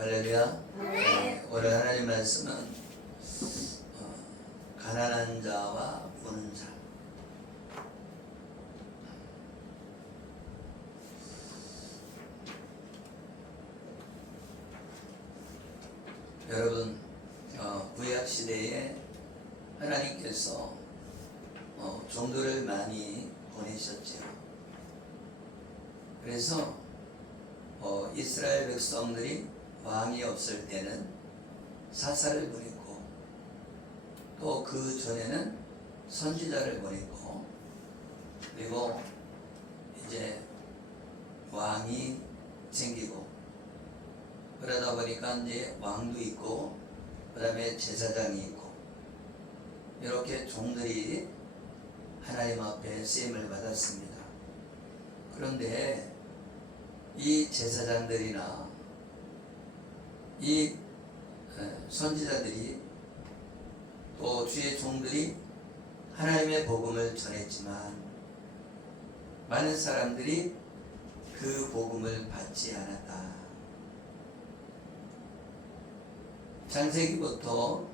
할렐루야. 오늘 하나님 말씀은 가난한 자와 우는 자. 여러분, 구약 시대에 하나님께서 종들을 많이 보내셨죠. 그래서 이스라엘 백성들이 왕이 없을 때는 사사를 보냈고, 또 그 전에는 선지자를 보냈고, 그리고 이제 왕이 생기고, 그러다 보니까 이제 왕도 있고, 그 다음에 제사장이 있고, 이렇게 종들이 하나님 앞에 쓰임을 받았습니다. 그런데 이 제사장들이나 이 선지자들이 또 주의 종들이 하나님의 복음을 전했지만 많은 사람들이 그 복음을 받지 않았다. 창세기부터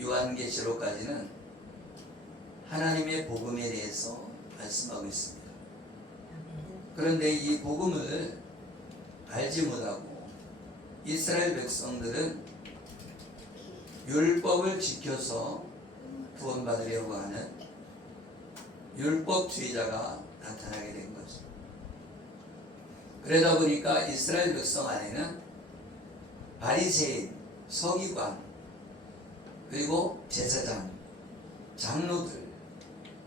요한계시록까지는 하나님의 복음에 대해서 말씀하고 있습니다. 그런데 이 복음을 알지 못하고 이스라엘 백성들은 율법을 지켜서 구원받으려고 하는 율법주의자가 나타나게 된 거죠. 그러다 보니까 이스라엘 백성 안에는 바리새인, 서기관, 그리고 제사장, 장로들,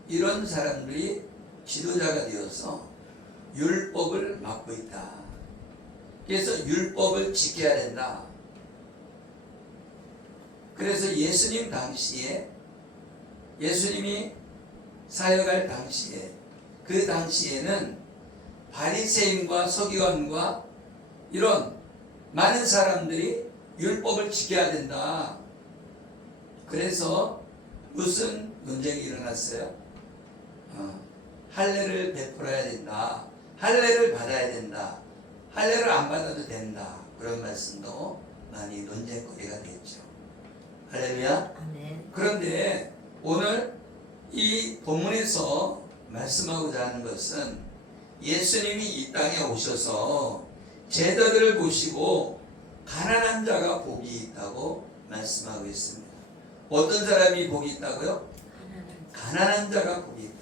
이런 사람들이 지도자가 되어서 율법을 맡고 있다. 그래서 율법을 지켜야 된다. 그래서 예수님 당시에, 예수님이 사역할 당시에, 그 당시에는 바리새인과 서기관과 이런 많은 사람들이 율법을 지켜야 된다. 그래서 무슨 논쟁이 일어났어요? 할례를 베풀어야 된다. 할례를 받아야 된다. 할례를 안 받아도 된다. 그런 말씀도 많이 논쟁거리가 됐죠. 할렐루야. 아멘. 그런데 오늘 이 본문에서 말씀하고자 하는 것은 예수님이 이 땅에 오셔서 제자들을 보시고 가난한 자가 복이 있다고 말씀하고 있습니다. 어떤 사람이 복이 있다고요? 가난한 자가 복이 있다.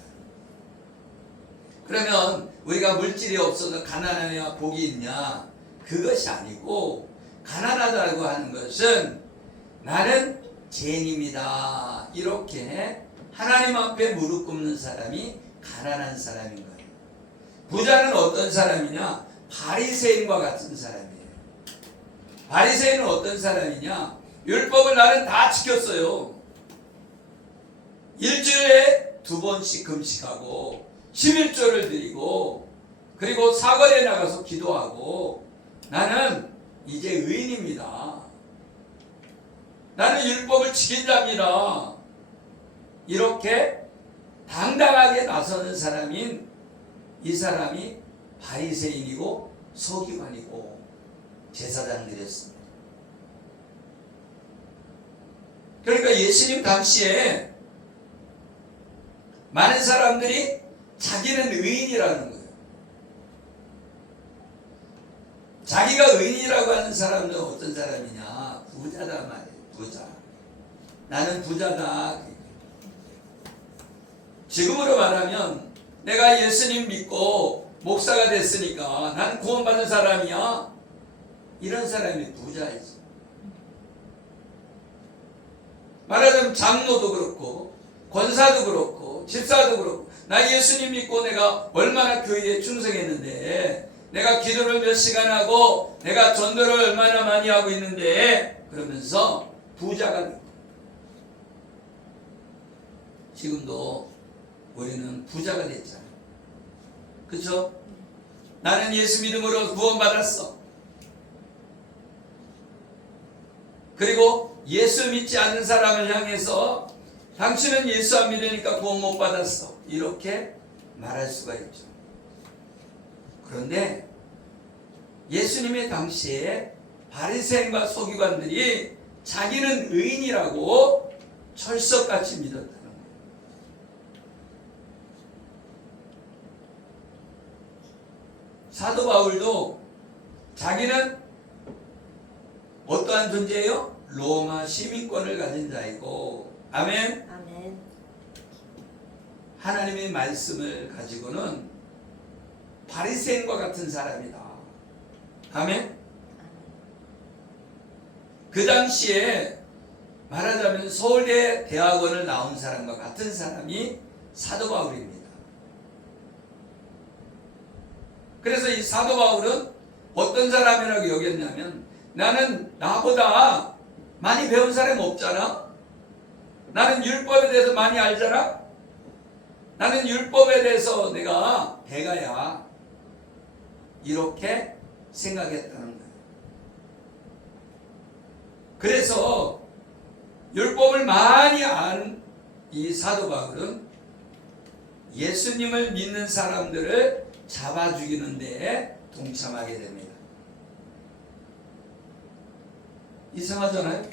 그러면 우리가 물질이 없어서 가난하냐 복이 있냐? 그것이 아니고, 가난하다고 하는 것은 나는 죄인입니다, 이렇게 하나님 앞에 무릎 꿇는 사람이 가난한 사람인 거예요. 부자는 어떤 사람이냐? 바리새인과 같은 사람이에요. 바리새인은 어떤 사람이냐? 율법을 나는 다 지켰어요. 일주일에 2번씩 금식하고 11조를 드리고, 그리고 사거리에 나가서 기도하고, 나는 이제 의인입니다. 나는 율법을 지킨 자입니다. 이렇게 당당하게 나서는 사람인 이 사람이 바리새인이고 서기관이고 제사장들이었습니다. 그러니까 예수님 당시에 많은 사람들이 자기는 의인이라는 거예요. 자기가 의인이라고 하는 사람은 어떤 사람이냐? 부자다 말이에요. 부자. 나는 부자다. 지금으로 말하면 내가 예수님 믿고 목사가 됐으니까 나는 구원받은 사람이야. 이런 사람이 부자이지. 말하자면 장로도 그렇고 권사도 그렇고 집사도 그렇고, 나 예수님 믿고 내가 얼마나 교회에 충성했는데, 내가 기도를 몇 시간 하고 내가 전도를 얼마나 많이 하고 있는데, 그러면서 부자가 되고. 지금도 우리는 부자가 됐잖아요. 그렇죠? 나는 예수 믿음으로 구원받았어. 그리고 예수 믿지 않는 사람을 향해서 당신은 예수 안 믿으니까 구원 못 받았어, 이렇게 말할 수가 있죠. 그런데 예수님의 당시에 바리새인과 서기관들이 자기는 의인이라고 철석같이 믿었다는 거예요. 사도 바울도 자기는 어떠한 존재예요? 로마 시민권을 가진 자이고, 아멘. 아멘. 하나님의 말씀을 가지고는 바리새인과 같은 사람이다. 아멘. 그 당시에 말하자면 서울대 대학원을 나온 사람과 같은 사람이 사도 바울입니다. 그래서 이 사도 바울은 어떤 사람이라고 여겼냐면, 나는 나보다 많이 배운 사람이 없잖아. 나는 율법에 대해서 많이 알잖아. 나는 율법에 대해서 내가 대가야. 이렇게 생각했다는 거예요. 그래서 율법을 많이 안 이 사도 바울은 예수님을 믿는 사람들을 잡아 죽이는 데에 동참하게 됩니다. 이상하잖아요?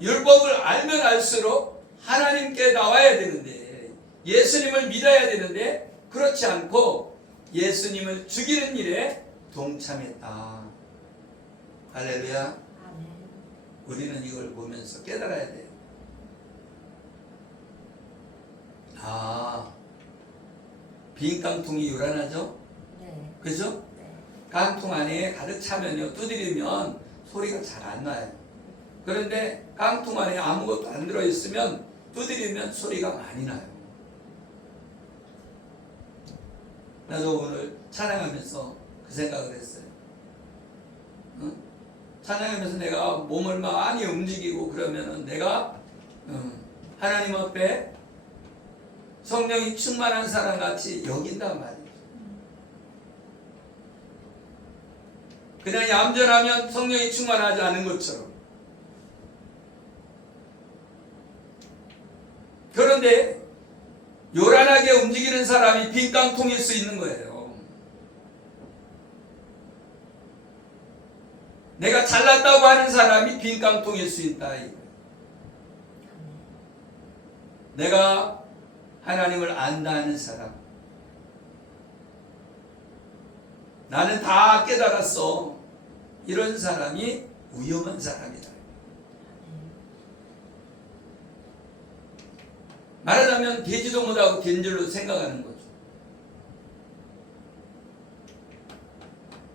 율법을 알면 알수록 하나님께 나와야 되는데, 예수님을 믿어야 되는데, 그렇지 않고 예수님을 죽이는 일에 동참했다. 할렐루야. 아멘. 우리는 이걸 보면서 깨달아야 돼요. 아, 빈 깡통이 요란하죠? 네. 그죠? 네. 깡통 안에 가득 차면요, 두드리면 소리가 잘 안 나요. 그런데 깡통 안에 아무것도 안 들어있으면 두드리면 소리가 많이 나요. 나도 오늘 찬양하면서 그 생각을 했어요. 응? 찬양하면서 내가 몸을 많이 움직이고 그러면은 내가 하나님 앞에 성령이 충만한 사람 같이 여긴단 말이에요. 그냥 얌전하면 성령이 충만하지 않은 것처럼. 그런데 요란하게 움직이는 사람이 빈 깡통일 수 있는 거예요. 내가 잘났다고 하는 사람이 빈 깡통일 수 있다. 내가 하나님을 안다는 사람, 나는 다 깨달았어, 이런 사람이 위험한 사람이다. 말하자면 되지도 못하고 된 줄로 생각하는 거죠.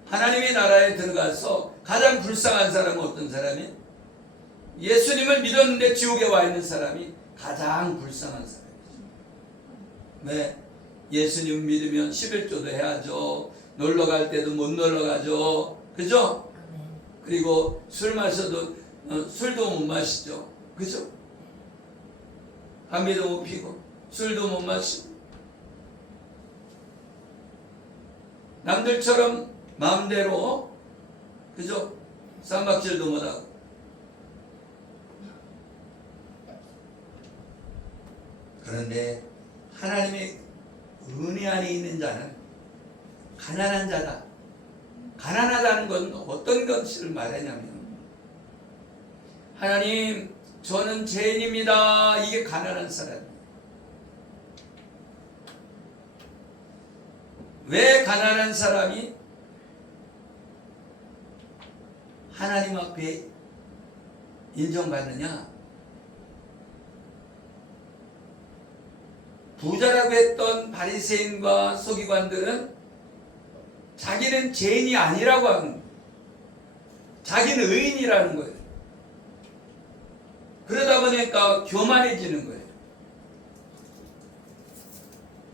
하나님의 나라에 들어가서 가장 불쌍한 사람은 어떤 사람이? 예수님을 믿었는데 지옥에 와 있는 사람이 가장 불쌍한 사람이죠. 왜? 예수님 믿으면 11조도 해야죠. 놀러 갈 때도 못 놀러 가죠. 그죠? 그리고 술 마셔도 술도 못 마시죠. 그죠? 담배도 못 피고 술도 못 마시고 남들처럼 마음대로, 그죠? 쌈박질도 못하고. 그런데 하나님의 은혜 안에 있는 자는 가난한 자다. 가난하다는 건 어떤 것을 말하냐면, 하나님, 저는 죄인입니다. 이게 가난한 사람이에요. 왜 가난한 사람이 하나님 앞에 인정받느냐? 부자라고 했던 바리새인과 서기관들은 자기는 죄인이 아니라고 하는 거예요. 자기는 의인이라는 거예요. 그러다 보니까 교만해지는 거예요.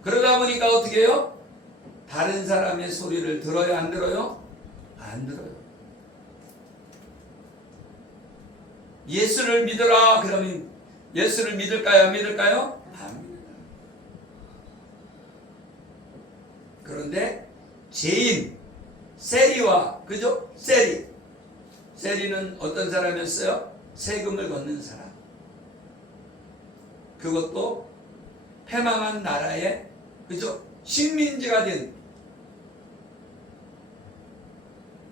그러다 보니까 어떻게 해요? 다른 사람의 소리를 들어요? 안 들어요? 안 들어요. 예수를 믿어라 그러면 예수를 믿을까요? 안 믿을까요? 안 믿어요. 그런데 죄인, 세리와, 그죠? 세리는 어떤 사람이었어요? 세금을 걷는 사람. 그것도 패망한 나라의, 그죠? 식민지가 된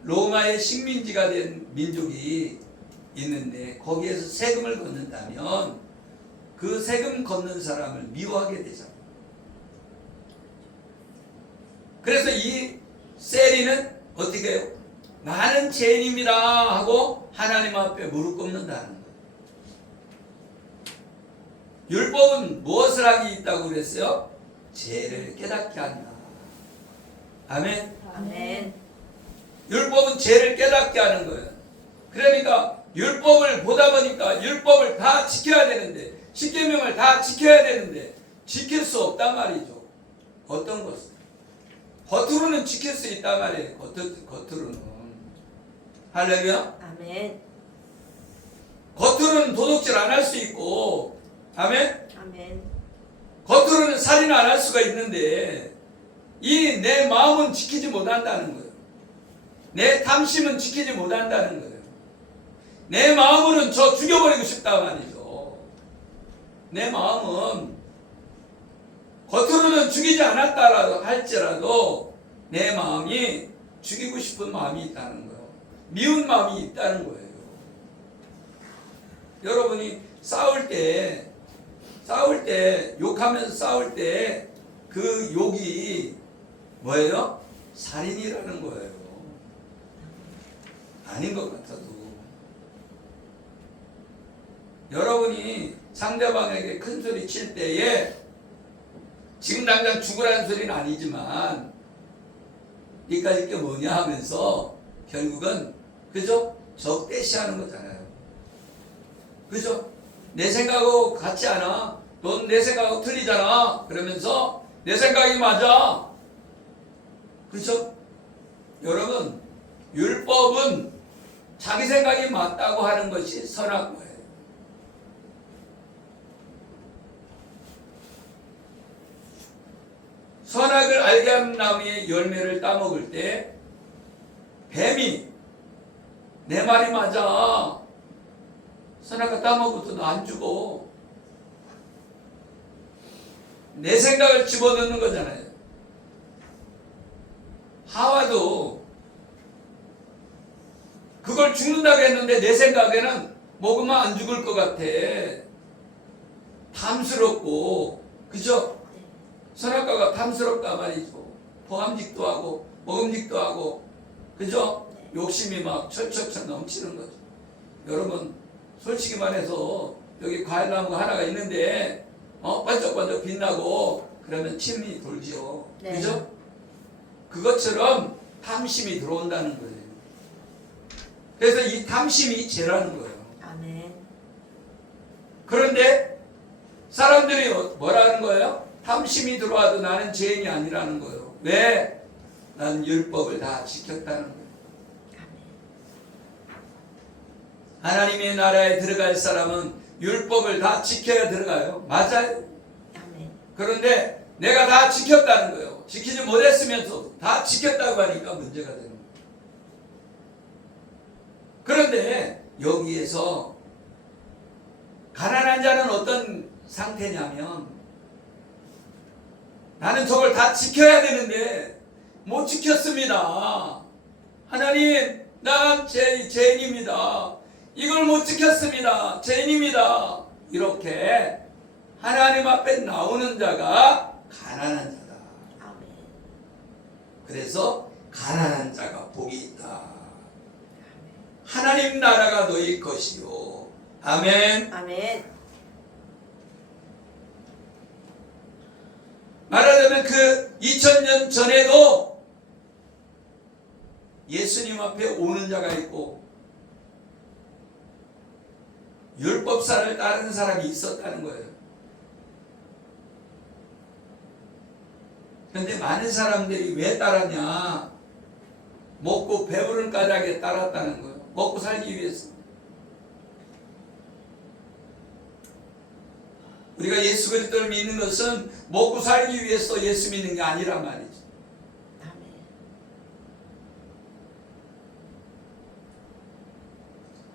로마의 식민지가 된 민족이 있는데 거기에서 세금을 걷는다면 그 세금 걷는 사람을 미워하게 되잖아요. 그래서 이 세리는 어떻게 해요? 나는 죄인입니다 하고 하나님 앞에 무릎 꿇는다는 거예요. 율법은 무엇을 하기 있다고 그랬어요? 죄를 깨닫게 한다. 아멘. 아멘. 율법은 죄를 깨닫게 하는 거예요. 그러니까 율법을 보다 보니까 율법을 다 지켜야 되는데, 십계명을 다 지켜야 되는데 지킬 수 없단 말이죠. 어떤 것을? 겉으로는 지킬 수 있단 말이에요. 겉으로는. 할렐루야. 아멘. 겉으로는 도둑질 안 할 수 있고, 아멘. 아멘. 겉으로는 살인 안 할 수가 있는데 이 내 마음은 지키지 못한다는 거예요. 내 탐심은 지키지 못한다는 거예요. 내 마음으로는 저 죽여버리고 싶다 말이죠. 내 마음은 겉으로는 죽이지 않았다 할지라도 내 마음이 죽이고 싶은 마음이 있다는 거예요. 미운 마음이 있다는 거예요. 여러분이 싸울 때 욕하면서 싸울 때 그 욕이 뭐예요? 살인이라는 거예요. 아닌 것 같아도 여러분이 상대방에게 큰 소리 칠 때에 지금 당장 죽으라는 소리는 아니지만 니까짓 게 뭐냐 하면서 결국은 그죠? 적대시하는 거잖아요. 그죠? 내 생각하고 같지 않아. 넌 내 생각하고 틀리잖아. 그러면서 내 생각이 맞아. 그죠? 여러분, 율법은 자기 생각이 맞다고 하는 것이 선한 거예요. 선악을 알게 하는 나무의 열매를 따먹을 때 뱀이 내 말이 맞아. 선악과 따먹어도 너 안 죽어. 내 생각을 집어넣는 거잖아요. 하와도 그걸 죽는다고 했는데 내 생각에는 먹으면 안 죽을 것 같아. 탐스럽고, 그죠? 선악과가 탐스럽다 말이죠. 포함직도 하고 먹음직도 하고, 그죠? 욕심이 막 철철철 넘치는 거죠. 여러분 솔직히 말해서 여기 과일나무가 하나가 있는데 반짝반짝 빛나고 그러면 침이 돌지요. 네. 그죠? 그것처럼 탐심이 들어온다는 거예요. 그래서 이 탐심이 죄라는 거예요. 아멘. 그런데 사람들이 뭐라는 거예요? 탐심이 들어와도 나는 죄인이 아니라는 거예요. 왜? 난 율법을 다 지켰다는 거예요. 하나님의 나라에 들어갈 사람은 율법을 다 지켜야 들어가요. 맞아요. 아멘. 그런데 내가 다 지켰다는 거예요. 지키지 못했으면서 다 지켰다고 하니까 문제가 되는 거예요. 그런데 여기에서 가난한 자는 어떤 상태냐면 나는 저걸 다 지켜야 되는데 못 지켰습니다. 하나님, 난 죄인입니다. 이걸 못 지켰습니다. 죄인입니다. 이렇게 하나님 앞에 나오는 자가 가난한 자다. 아멘. 그래서 가난한 자가 복이 있다. 하나님 나라가 너희 것이요. 아멘. 아멘. 말하자면 그 2000년 전에도 예수님 앞에 오는 자가 있고 율법사를 따르는 사람이 있었다는 거예요. 그런데 많은 사람들이 왜 따랐냐? 먹고 배부른 까닭에 따랐다는 거예요. 먹고 살기 위해서. 우리가 예수 그리스도를 믿는 것은 먹고 살기 위해서 예수 믿는 게 아니란 말이죠. 아멘.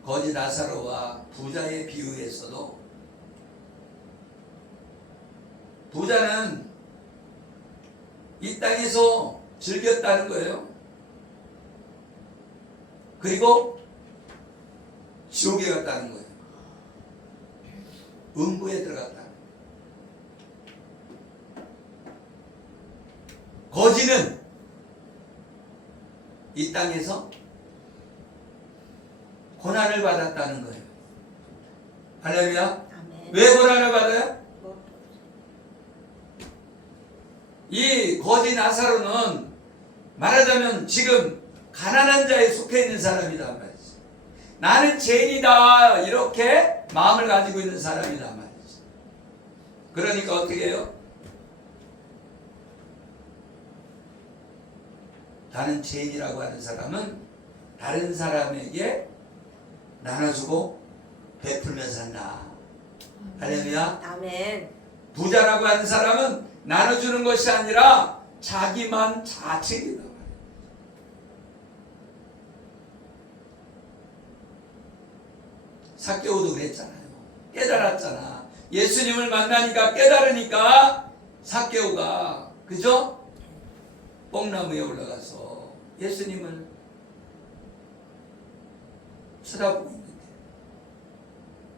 거지 나사로와 부자의 비유에서도 부자는 이 땅에서 즐겼다는 거예요. 그리고 지옥에 갔다는 거예요. 음부에 들어갔다. 거지는 이 땅에서 고난을 받았다는 거예요. 할렐루야. 아멘. 왜 고난을 받아요? 뭐, 이 거지 나사로는 말하자면 지금 가난한 자에 속해 있는 사람이란 말이지. 나는 죄인이다 이렇게 마음을 가지고 있는 사람이란 말이지. 그러니까 어떻게 해요? 나는 죄인이라고 하는 사람은 다른 사람에게 나눠주고 베풀며 산다. 할렐루야. 아멘. 부자라고 하는 사람은 나눠주는 것이 아니라 자기만 자책이다. 삭개오도 그랬잖아요. 깨달았잖아. 예수님을 만나니까 깨달으니까 삭개오가 그죠? 뽕나무에 올라가서 예수님을 쳐다보고 있는데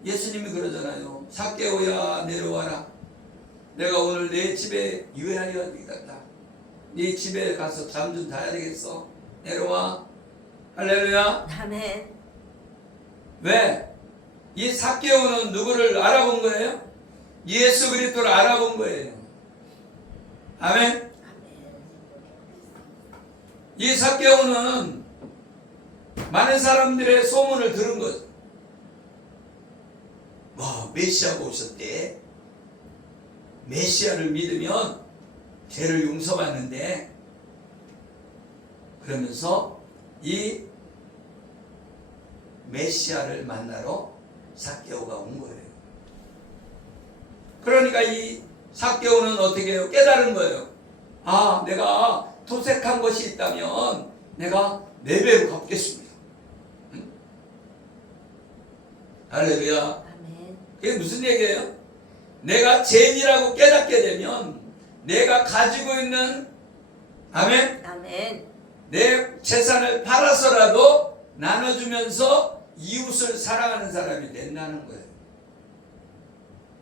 예수님이 그러잖아요. 삭개오야 내려와라. 내가 오늘 내 집에 유해하여 되겠다. 네 집에 가서 잠 좀 자야 되겠어. 내려와. 할렐루야. 아멘. 왜? 이 삭개오는 누구를 알아본 거예요? 예수 그리스도를 알아본 거예요. 아멘. 아멘. 이 삭개오는 많은 사람들의 소문을 들은 거죠. 메시아가 오셨대. 메시아를 믿으면 죄를 용서받는데 그러면서 이 메시아를 만나러 삭개오가 온 거예요. 그러니까 이 삭개오는 어떻게 해요? 깨달은 거예요. 아, 내가 토색한 것이 있다면 내가 4배로 갚겠습니다. 응? 할렐루야. 아멘. 그게 무슨 얘기예요? 내가 죄인이라고 깨닫게 되면 내가 가지고 있는 아멘? 아멘. 내 재산을 팔아서라도 나눠주면서 이웃을 사랑하는 사람이 된다는 거예요.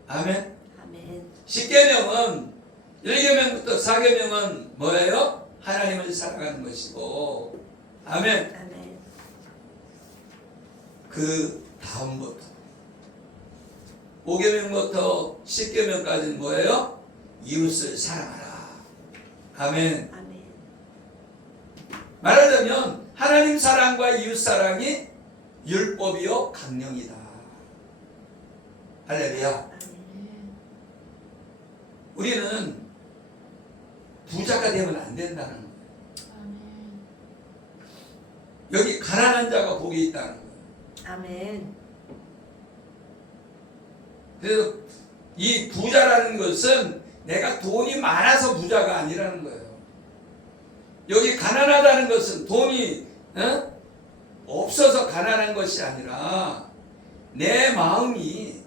아멘? 아멘. 10계명은 1계명부터 4계명은 뭐예요? 하나님을 사랑하는 것이고 아멘? 아멘. 그 다음부터 5계명부터 10계명까지는 뭐예요? 이웃을 사랑하라. 아멘. 아멘. 말하자면 하나님 사랑과 이웃 사랑이 율법이요 강령이다. 할렐루야. 아멘. 우리는 부자가 되면 안 된다는 거예요. 아멘. 여기 가난한 자가 복이 있다는 거예요. 아멘. 그래서 이 부자라는 것은 내가 돈이 많아서 부자가 아니라는 거예요. 여기 가난하다는 것은 돈이 없어서 가난한 것이 아니라 내 마음이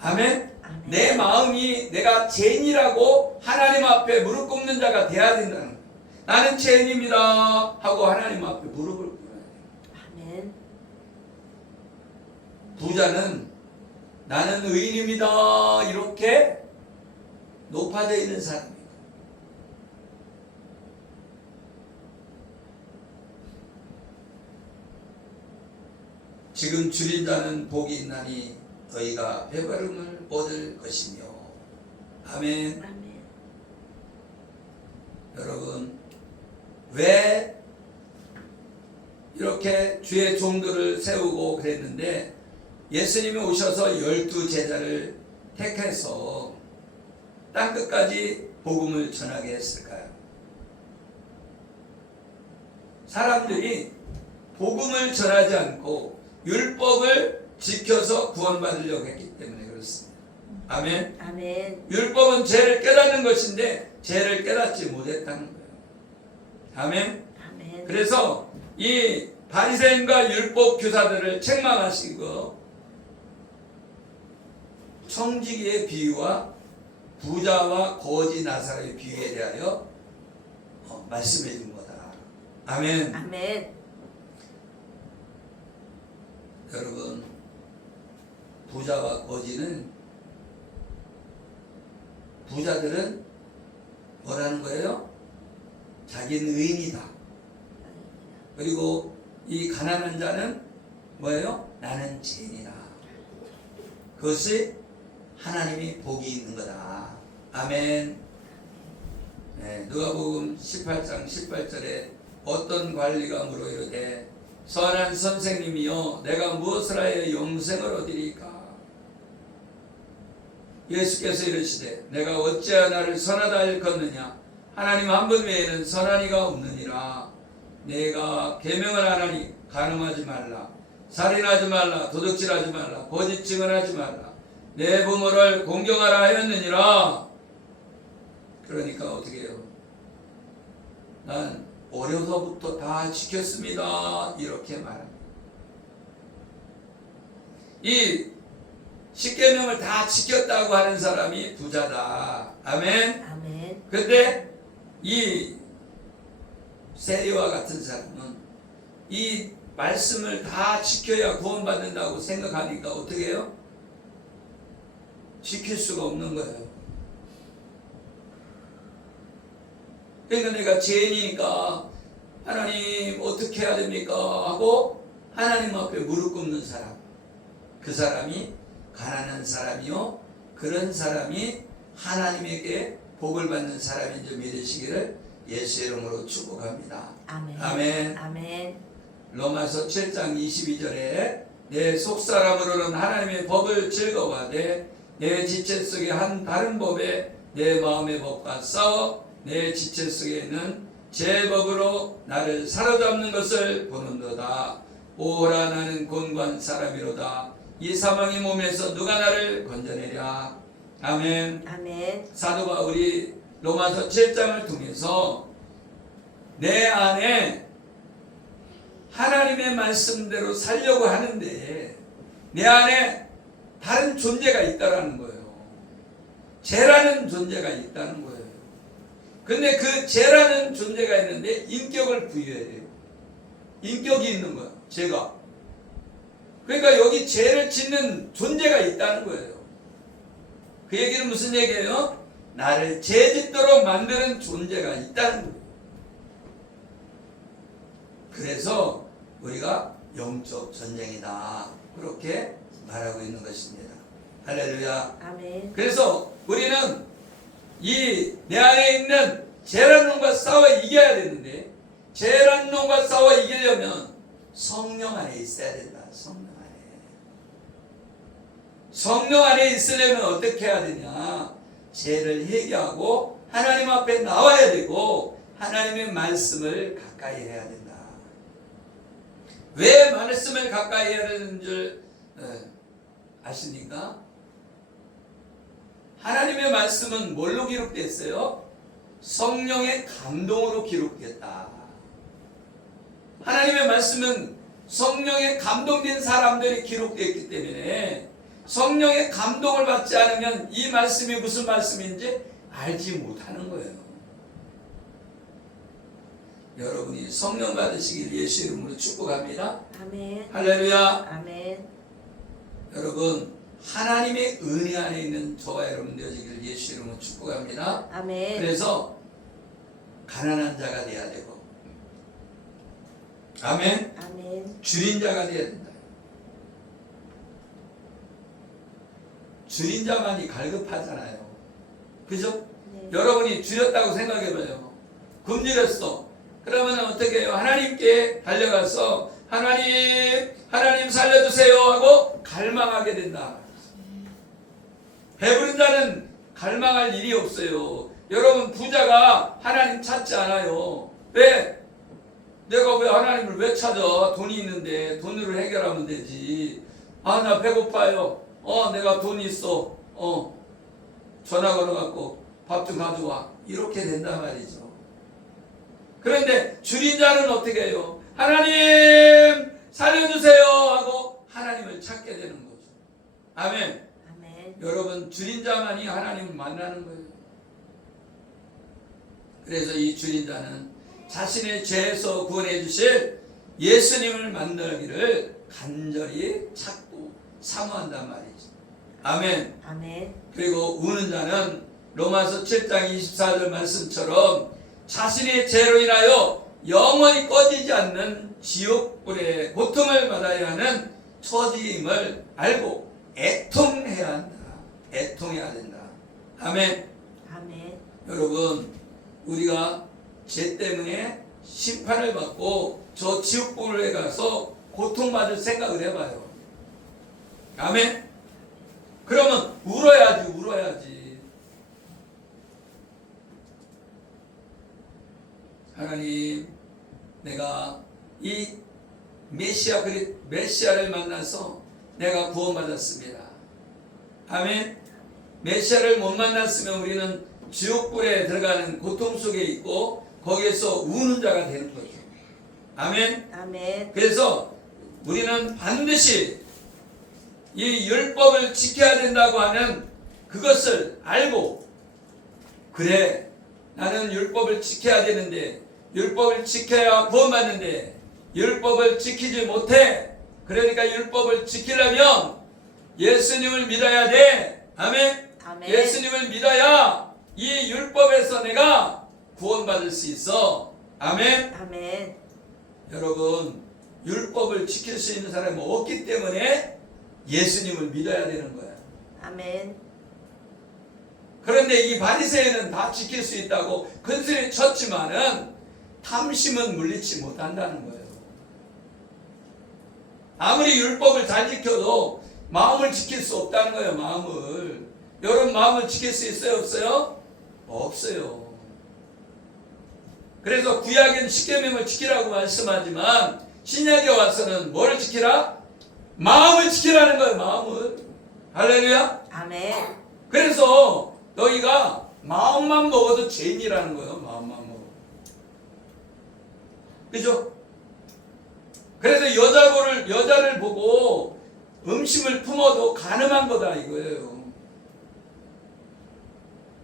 아멘? 아멘. 내 마음이 내가 죄인이라고 하나님 앞에 무릎 꿇는 자가 돼야 된다는 거예요. 나는 죄인입니다 하고 하나님 앞에 무릎을 꿇어야 돼요. 아멘. 부자는 나는 의인입니다 이렇게 높아져 있는 사람이에요. 지금 줄인 자는 복이 있나니 너희가 배부름을 얻을 것이며 아멘. 아멘. 여러분 왜 이렇게 주의 종들을 세우고 그랬는데 예수님이 오셔서 12제자를 택해서 땅끝까지 복음을 전하게 했을까요? 사람들이 복음을 전하지 않고 율법을 지켜서 구원받으려고 했기 때문에 그렇습니다. 아멘. 아멘. 율법은 죄를 깨닫는 것인데 죄를 깨닫지 못했다는 거예요. 아멘. 아멘. 그래서 이 바리새인과 율법 교사들을 책망하시고 청지기의 비유와 부자와 거지 나사로의 비유에 대하여 말씀해 준 거다. 아멘. 아멘. 여러분, 부자와 거지는, 부자들은 뭐라는 거예요? 자기는 의인이다. 그리고 이 가난한 자는 뭐예요? 나는 죄인이다. 그것이 하나님이 복이 있는 거다. 아멘. 네, 누가복음 18장 18절에 어떤 관리가 물어 이르되 선한 선생님이여 내가 무엇을 하여 영생을 얻으리까? 예수께서 이르시되 내가 어찌하여 나를 선하다 일컫느냐? 하나님 한 분 외에는 선한 이가 없느니라. 내가 계명을 안 하니 간음하지 말라, 살인하지 말라, 도둑질하지 말라, 거짓 증언하지 말라, 내 부모를 공경하라 하였느니라. 그러니까 어떻게 해요? 난 어려서부터 다 지켰습니다. 이렇게 말합니다. 이 십계명을 다 지켰다고 하는 사람이 부자다. 아멘. 아멘. 근데 이 세리와 같은 사람은 이 말씀을 다 지켜야 구원받는다고 생각하니까 어떻게 해요? 지킬 수가 없는 거예요. 그러니까 내가 죄인이니까 하나님 어떻게 해야 됩니까? 하고 하나님 앞에 무릎 꿇는 사람, 그 사람이 가난한 사람이요, 그런 사람이 하나님에게 복을 받는 사람인 줄 믿으시기를 예수의 이름으로 축복합니다. 아멘. 아멘. 아멘. 로마서 7장 22절에 내 속사람으로는 하나님의 법을 즐거워하되 내 지체 속에 한 다른 법에 내 마음의 법과 싸워 내 지체 속에 있는 제 법으로 나를 사로잡는 것을 보는도다. 오라 나는 곤고한 사람이로다. 이 사망의 몸에서 누가 나를 건져내랴. 아멘. 아멘. 사도 바울이 로마서 7장을 통해서 내 안에 하나님의 말씀대로 살려고 하는데 내 안에 다른 존재가 있다라는 거예요. 죄라는 존재가 있다는 거예요. 근데 그 죄라는 존재가 있는데 인격을 부여해요. 인격이 있는 거야, 죄가. 그러니까 여기 죄를 짓는 존재가 있다는 거예요. 그 얘기는 무슨 얘기예요? 나를 죄 짓도록 만드는 존재가 있다는 거예요. 그래서 우리가 영적 전쟁이다, 그렇게 말하고 있는 것입니다. 할렐루야. 아멘. 그래서 우리는 이 내 안에 있는 죄란 놈과 싸워 이겨야 되는데, 죄란 놈과 싸워 이기려면 성령 안에 있어야 된다. 성령 안에. 성령 안에 있으려면 어떻게 해야 되냐? 죄를 회개하고 하나님 앞에 나와야 되고 하나님의 말씀을 가까이 해야 된다. 왜 말씀을 가까이 해야 되는 줄 아십니까? 하나님의 말씀은 뭘로 기록됐어요? 성령의 감동으로 기록됐다. 하나님의 말씀은 성령의 감동된 사람들이 기록됐기 때문에 성령의 감동을 받지 않으면 이 말씀이 무슨 말씀인지 알지 못하는 거예요. 여러분이 성령 받으시길 예수 이름으로 축복합니다. 아멘. 할렐루야. 아멘. 여러분, 하나님의 은혜 안에 있는 저와 여러분 되어지기를 예수 이름으로 축복합니다. 아멘. 그래서 가난한 자가 돼야 되고, 아멘. 아멘. 줄인 자가 돼야 된다. 줄인 자만이 갈급하잖아요. 그죠? 네. 여러분이 줄였다고 생각해봐요. 굶주렸어. 그러면 어떻게 해요? 하나님께 달려가서 하나님 살려주세요 하고 갈망하게 된다. 배부른 자는 갈망할 일이 없어요. 여러분, 부자가 하나님 찾지 않아요. 왜? 내가 왜 하나님을 왜 찾아? 돈이 있는데 돈으로 해결하면 되지. 아, 나 배고파요. 내가 돈이 있어. 전화 걸어갖고 밥 좀 가져와. 이렇게 된단 말이죠. 그런데 줄인 자는 어떻게 해요? 하나님 살려주세요 하고 하나님을 찾게 되는 거죠. 아멘. 아멘. 여러분, 줄인 자만이 하나님을 만나는 거예요. 그래서 이 줄인 자는 자신의 죄에서 구원해 주실 예수님을 만나기를 간절히 찾고 사모한단 말이죠. 아멘. 아멘. 그리고 우는 자는 로마서 7장 24절 말씀처럼 자신의 죄로 인하여 영원히 꺼지지 않는 지옥불의 고통을 받아야 하는 처지임을 알고 애통해야 한다. 애통해야 된다. 아멘. 아멘. 여러분, 우리가 죄 때문에 심판을 받고 저 지옥불에 가서 고통받을 생각을 해봐요. 아멘. 그러면 울어야지. 하나님, 내가 이 메시아를 만나서 내가 구원받았습니다. 아멘. 메시아를 못 만났으면 우리는 지옥불에 들어가는 고통 속에 있고 거기에서 우는 자가 되는 거죠. 아멘. 아멘. 그래서 우리는 반드시 이 율법을 지켜야 된다고 하는 그것을 알고, 그래, 나는 율법을 지켜야 되는데, 율법을 지켜야 구원받는데 율법을 지키지 못해. 그러니까 율법을 지키려면 예수님을 믿어야 돼. 아멘. 아멘. 예수님을 믿어야 이 율법에서 내가 구원받을 수 있어. 아멘. 아멘. 여러분, 율법을 지킬 수 있는 사람이 없기 때문에 예수님을 믿어야 되는 거야. 아멘. 그런데 이 바리새인은 다 지킬 수 있다고 큰소리 쳤지만은 탐심은 물리치 못한다는 거예요. 아무리 율법을 잘 지켜도 마음을 지킬 수 없다는 거예요. 마음을. 여러분, 마음을 지킬 수 있어요? 없어요? 없어요. 그래서 구약엔 십계명을 지키라고 말씀하지만 신약에 와서는 뭐를 지키라? 마음을 지키라는 거예요. 마음을. 할렐루야. 아멘. 그래서 너희가 마음만 먹어도 죄인이라는 거예요. 마음만 먹어. 그죠? 그래서 여자를 보고 음식을 품어도 가늠한 거다 이거예요.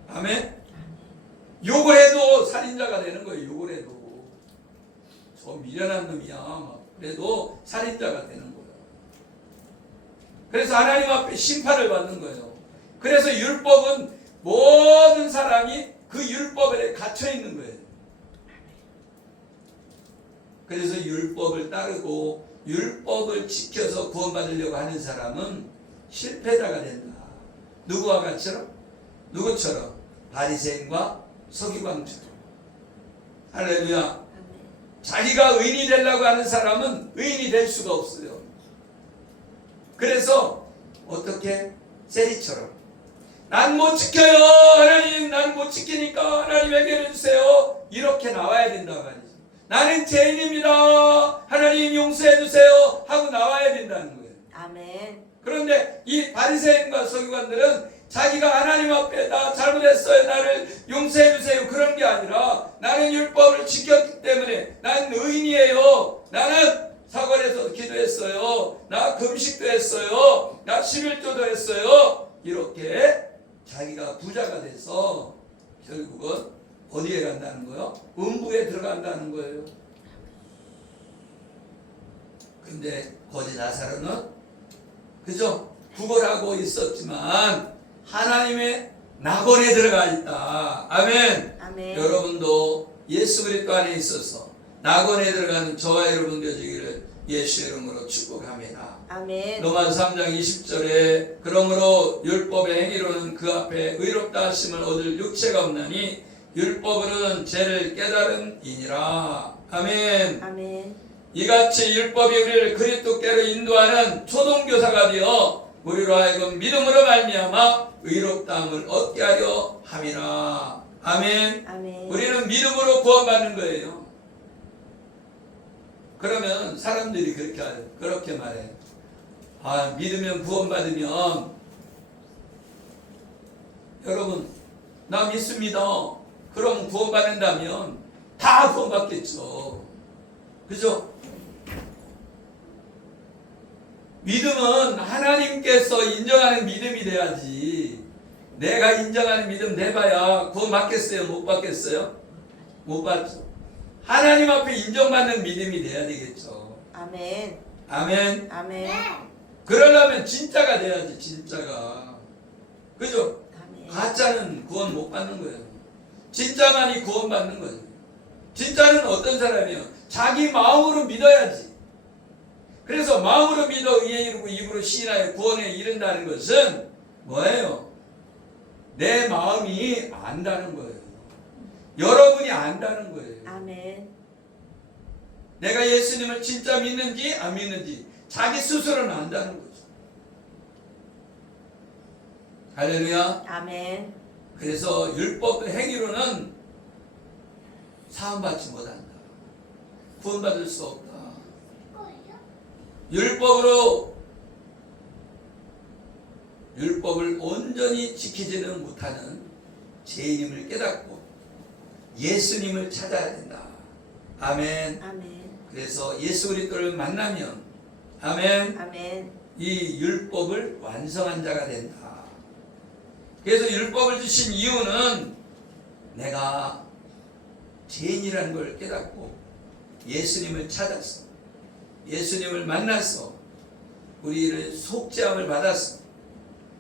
아멘. 욕을 해도 살인자가 되는 거예요. 욕을 해도 저 미련한 놈이야 막 그래도 살인자가 되는 거예요. 그래서 하나님 앞에 심판을 받는 거예요. 그래서 율법은 모든 사람이 그 율법에 갇혀 있는 거예요. 그래서 율법을 따르고 율법을 지켜서 구원받으려고 하는 사람은 실패자가 된다. 누구와 같이요? 누구처럼? 바리새인과 서기관처럼. 할렐루야. 아멘. 자기가 의인이 되려고 하는 사람은 의인이 될 수가 없어요. 그래서 어떻게? 세리처럼 난 못 지켜요 하나님, 난 못 지키니까 하나님 해결해 주세요, 이렇게 나와야 된다 말이죠. 나는 죄인입니다 하나님 용서해 주세요 하고 나와야 된다는 거예요. 아멘. 그런데 이 바리새인과 서기관들은 자기가 하나님 앞에 나 잘못했어요, 나를 용서해 주세요, 그런 게 아니라 나는 율법을 지켰기 때문에 난 의인이에요, 나는 사관에서 기도했어요, 나 금식도 했어요, 나 11조도 했어요, 이렇게 자기가 부자가 돼서 결국은 어디에 간다는 거예요? 음부에 들어간다는 거예요. 근데 거지 나사로는 그죠? 구걸하고 있었지만 하나님의 낙원에 들어가 있다. 아멘. 아멘. 여러분도 예수 그리스도 안에 있어서 낙원에 들어가는 저와 여러분 되시기를 예수 이름으로 축복합니다. 아멘. 로마서 3장 20절에 그러므로 율법의 행위로는 그 앞에 의롭다 하심을 얻을 육체가 없나니 율법으로는 죄를 깨달음이니라. 아멘. 아멘. 이같이 율법이 우리를 그리스도께로 인도하는 초동교사가 되어 우리로 하여금 믿음으로 말미암아 의롭다함을 얻게 하려 함이라. 아멘. 아멘. 우리는 믿음으로 구원받는 거예요. 그러면 사람들이 그렇게 말해. 아, 믿으면 구원받으면, 여러분, 나 믿습니다. 그럼 구원받는다면 다 구원받겠죠. 그죠? 믿음은 하나님께서 인정하는 믿음이 돼야지. 내가 인정하는 믿음 내봐야 구원 받겠어요? 못 받겠어요? 못 받죠. 하나님 앞에 인정받는 믿음이 돼야 되겠죠. 아멘. 아멘. 아멘. 그러려면 진짜가 돼야지, 진짜가. 그죠? 아멘. 가짜는 구원 못 받는 거예요. 진짜만이 구원 받는 거예요. 진짜는 어떤 사람이에요? 자기 마음으로 믿어야지. 그래서 마음으로 믿어 의에 이르고 입으로 시인하여 구원에 이른다는 것은 뭐예요? 내 마음이 안다는 거예요. 여러분이 안다는 거예요. 아멘. 내가 예수님을 진짜 믿는지 안 믿는지 자기 스스로는 안다는 거죠. 할렐루야. 아멘. 그래서 율법 행위로는 사함받지 못한다. 구원받을 수 없다. 율법을 온전히 지키지는 못하는 죄인임을 깨닫고 예수님을 찾아야 된다. 아멘. 아멘. 그래서 예수 그리스도를 만나면 아멘. 아멘. 이 율법을 완성한 자가 된다. 그래서 율법을 주신 이유는 내가 죄인이라는 걸 깨닫고 예수님을 찾았어. 예수님을 만나서 우리를 속죄함을 받아서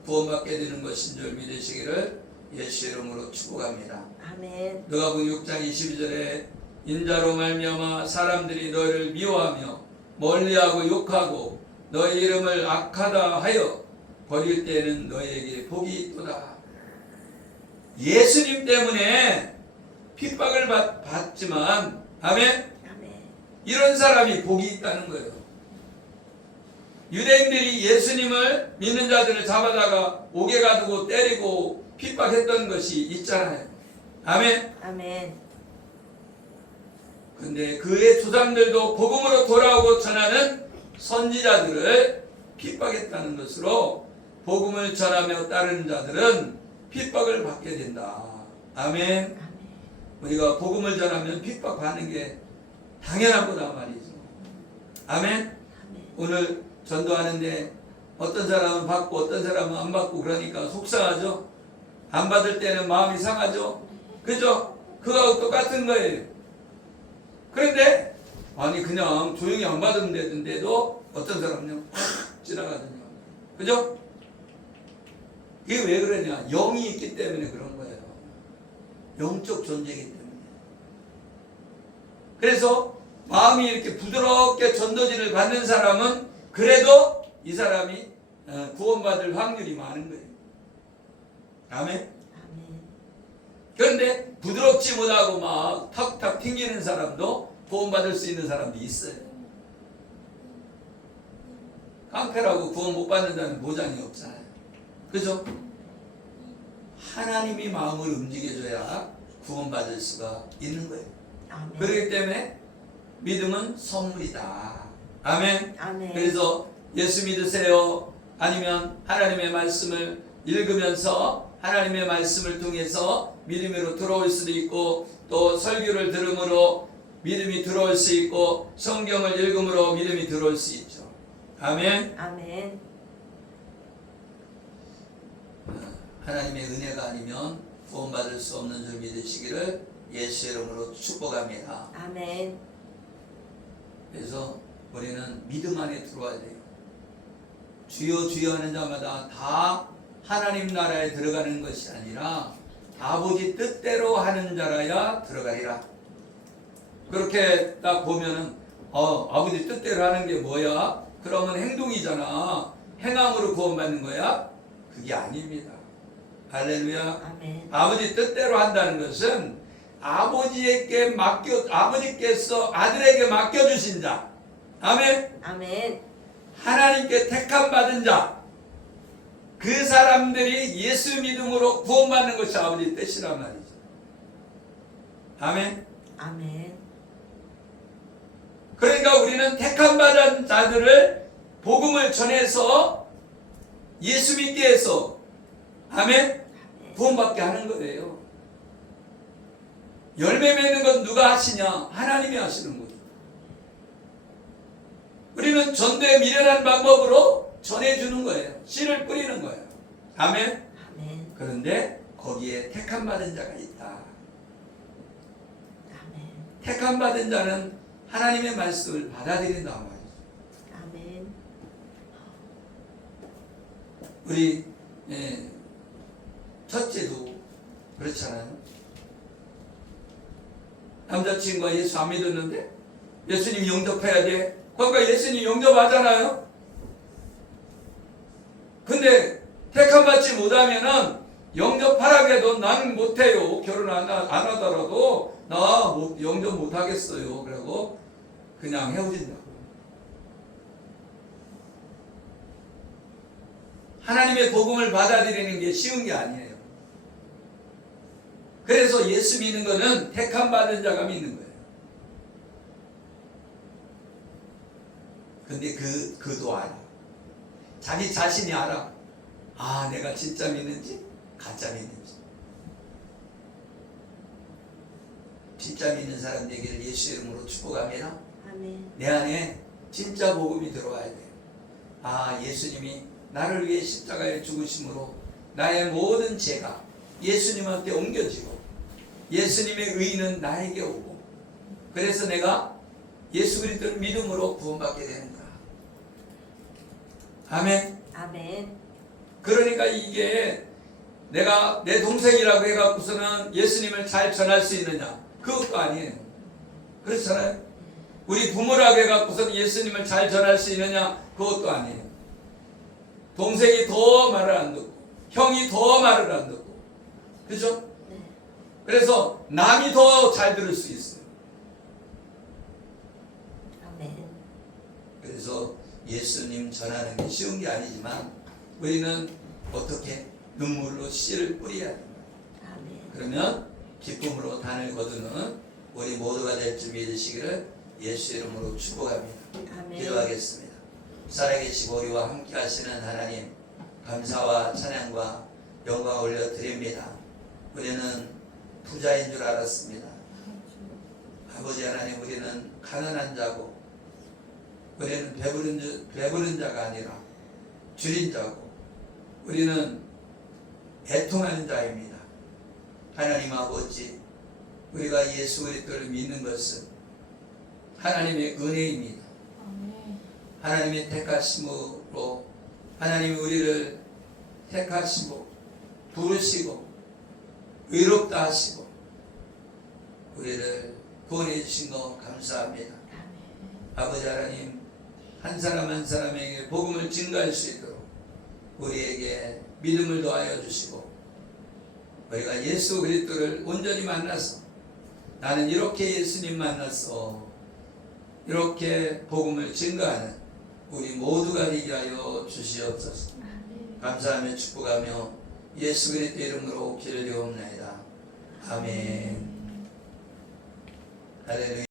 구원받게 되는 것인 줄 믿으시기를 예수 이름으로 축복합니다. 아멘. 누가복음 6장 22절에 인자로 말미암아 사람들이 너희를 미워하며 멀리하고 욕하고 너희 이름을 악하다 하여 버릴 때에는 너희에게 복이 있도다. 예수님 때문에 핍박을 받지만 아멘. 아멘. 이런 사람이 복이 있다는 거예요. 유대인들이 예수님을 믿는 자들을 잡아다가 옥에 가두고 때리고 핍박했던 것이 있잖아요. 아멘. 아멘. 근데 그의 조상들도 복음으로 돌아오고 전하는 선지자들을 핍박했다는 것으로 복음을 전하며 따르는 자들은 핍박을 받게 된다. 아멘. 아멘. 우리가 복음을 전하면 핍박받는 게 당연한 거다 말이죠. 아멘. 아멘. 오늘 전도하는데 어떤 사람은 받고 어떤 사람은 안 받고 그러니까 속상하죠. 안 받을 때는 마음이 상하죠. 그죠? 그거하고 똑같은 거예요. 그런데 아니 그냥 조용히 안 받으면 되는데도 어떤 사람은 그냥 확 지나가거든요. 그죠? 이게 왜 그러냐? 영이 있기 때문에 그런 거예요. 영적 존재이기 때문에. 그래서 마음이 이렇게 부드럽게 전도지를 받는 사람은 그래도 이 사람이 구원받을 확률이 많은 거예요. 아멘. 아멘. 그런데 부드럽지 못하고 막 탁탁 튕기는 사람도 구원받을 수 있는 사람도 있어요. 깡패라고 구원 못 받는다는 보장이 없잖아요. 그죠? 하나님이 마음을 움직여줘야 구원받을 수가 있는 거예요. 아멘. 그렇기 때문에 믿음은 선물이다. 아멘. 아멘. 그래서 예수 믿으세요. 아니면 하나님의 말씀을 읽으면서 하나님의 말씀을 통해서 믿음으로 들어올 수도 있고 또 설교를 들음으로 믿음이 들어올 수 있고 성경을 읽음으로 믿음이 들어올 수 있죠. 아멘. 아멘. 하나님의 은혜가 아니면 구원받을 수 없는 줄 믿으시기를 예수 이름으로 축복합니다. 아멘. 그래서 우리는 믿음 안에 들어와야 돼요. 주여 주여 하는 자마다 다 하나님 나라에 들어가는 것이 아니라 아버지 뜻대로 하는 자라야 들어가리라. 그렇게 딱 보면은 아버지 뜻대로 하는 게 뭐야? 그러면 행동이잖아. 행함으로 구원받는 거야? 그게 아닙니다. 할렐루야. 아멘. 아버지 뜻대로 한다는 것은 아버지께서 아들에게 맡겨주신 자. 아멘. 아멘. 하나님께 택함 받은 자. 그 사람들이 예수 믿음으로 구원받는 것이 아버지 뜻이란 말이죠. 아멘. 아멘. 그러니까 우리는 택함 받은 자들을 복음을 전해서 예수 믿게 해서 아멘. 구원받게 하는 거예요. 열매 맺는 건 누가 하시냐? 하나님이 하시는 거죠. 우리는 전도에 미련한 방법으로 전해주는 거예요. 씨를 뿌리는 거예요. 아멘. 아멘. 그런데 거기에 택함 받은 자가 있다. 아멘. 택함 받은 자는 하나님의 말씀을 받아들인단 말이죠. 아멘. 우리 첫째도 그렇잖아요. 남자친구가 예수 안 믿었는데 예수님 영접해야 돼. 그러니까 예수님 영접하잖아요. 근데 택함 받지 못하면은 영접하라고 해도 나는 못해요. 결혼 안 하더라도 나 영접 못하겠어요. 그리고 그냥 헤어진다고. 하나님의 복음을 받아들이는 게 쉬운 게 아니에요. 그래서 예수 믿는 거는 택함 받은 자가 믿는 거예요. 근데 그도 알아. 자기 자신이 알아. 아, 내가 진짜 믿는지 가짜 믿는지. 진짜 믿는 사람 되기를 예수 이름으로 축복합니다. 아멘. 내 안에 진짜 복음이 들어와야 돼요. 아, 예수님이 나를 위해 십자가에 죽으심으로 나의 모든 죄가 예수님한테 옮겨지고 예수님의 의는 나에게 오고 그래서 내가 예수 그리스도를 믿음으로 구원받게 되는 거야. 아멘. 아멘. 그러니까 이게 내가 내 동생이라고 해갖고서는 예수님을 잘 전할 수 있느냐? 그것도 아니에요. 그렇잖아요. 우리 부모라고 해갖고서는 예수님을 잘 전할 수 있느냐? 그것도 아니에요. 동생이 더 말을 안 듣고 형이 더 말을 안 듣고 그죠? 네. 그래서 남이 더 잘 들을 수 있어요. 아멘. 그래서 예수님 전하는 게 쉬운 게 아니지만 우리는 어떻게 눈물로 씨를 뿌려야 됩니다. 아멘. 그러면 기쁨으로 단을 거두는 우리 모두가 될 줄 믿으시기를 예수 이름으로 축복합니다. 아멘. 기도하겠습니다. 살아계시고 우리와 함께 하시는 하나님 감사와 찬양과 영광 올려드립니다. 우리는 부자인 줄 알았습니다. 아버지 하나님, 우리는 가난한 자고 우리는 배부른 자가 아니라 줄인 자고 우리는 애통하는 자입니다. 하나님 아버지, 우리가 예수 그리스도를 믿는 것은 하나님의 은혜입니다. 하나님의 택하심으로 하나님이 우리를 택하시고 부르시고 의롭다 하시고 우리를 구원해 주신 것 감사합니다. 아버지 하나님, 한 사람 한 사람에게 복음을 증거할 수 있도록 우리에게 믿음을 더하여 주시고 우리가 예수 그리스도를 온전히 만나서 나는 이렇게 예수님 만나서 이렇게 복음을 증거하는 우리 모두가 되게 하여 주시옵소서. 감사하며 축복하며 예수 그리스도 이름으로 기도드리옵나이다. 아멘. 할렐루야.